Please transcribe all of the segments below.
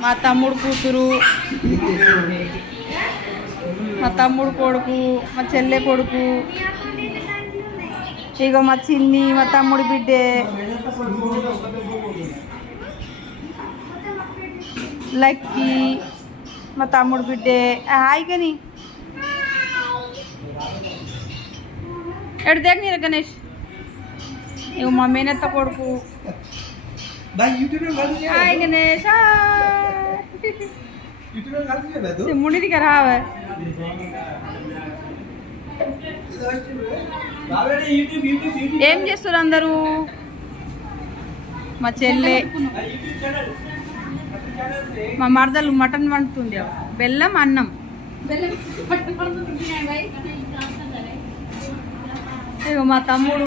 మా తమ్ముడు కూతురు మా తమ్ముడు కొడుకు మా చెల్లె కొడుకు ఇక మా చిన్ని మా తమ్ముడి బిడ్డే. లక్కీ మా తమ్ముడు బిడ్డే. హాయ్ కని ఎడు దేక నీరు గణేష్? ఇక మా మేనత్త కొడుకు. హాయ్ గణేష్ ఏం చేస్తారు మా చెల్లె మా మర్దలు మటన్ వండుతుంది బెల్లం అన్నం మా తమ్ముడు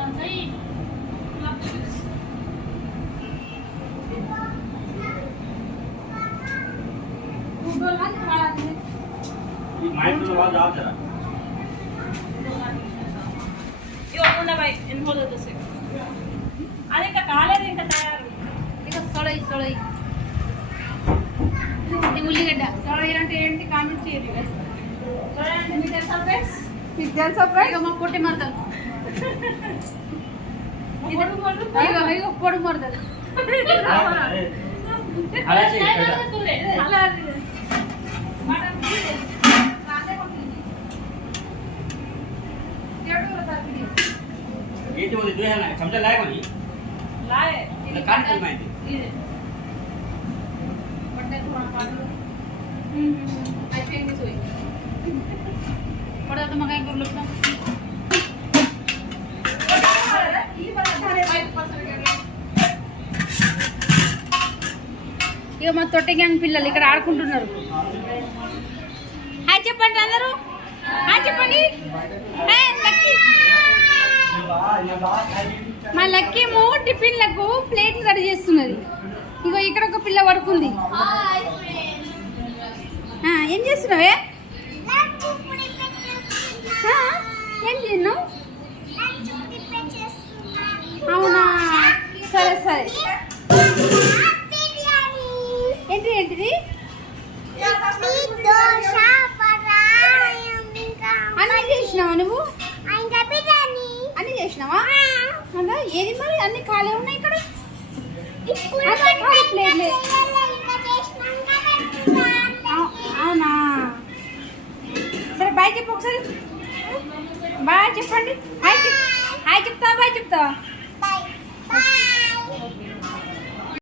మంది ఉమ్. ఇది పోటీ వేగో లాస్ట్ బోటి తుందాపూర్ వచ్చినాము అమ్మవారి దగ్గర బోటి చేస్తున్నాము అది ఇంకా సొలై సొలై ఇది ఉల్లిగడ్డ సొలై అంటే ఏంటి కామెంట్ చేయండి సొలై అంటే మీకు తెలుసా ఫ్రెండ్స్ మీకు తెలుసా ఫ్రెండ్ ఇక మా పొట్టి మరదలు ఇగో ఇగో పొడి మరదలు అలా. याच्यामध्ये दुहेर नाही चमचा लाय कोणी ఇక మా తొట్టె పిల్లలు ఇక్కడ ఆడుకుంటున్నారు. హాయ్ చెప్పండి అందరూ. హాయ్ చెప్పండి. మా లక్కీ ఏమో టిఫిన్లకు ప్లేట్ రెడీ చేస్తున్నది. ఇగో ఇక్కడ ఒక పిల్ల పడుకుంది. ఏం చేస్తున్నావే? ఏం తిన్నావు? అవునా? సరే సరే. ఏంటి ఏంటిది? అన్నీ చేసినావా నువ్వు? చేసినావా? అదా ఏది మరి? అన్ని ఖాళీ ఉన్నాయి ఇక్కడ? అవునా? సరే బాయ్ చెప్పు ఒకసారి. బాయ్ చెప్పండి. హాయ్ చెప్ హాయ్ చెప్తావా బాయ్ చెప్తావా.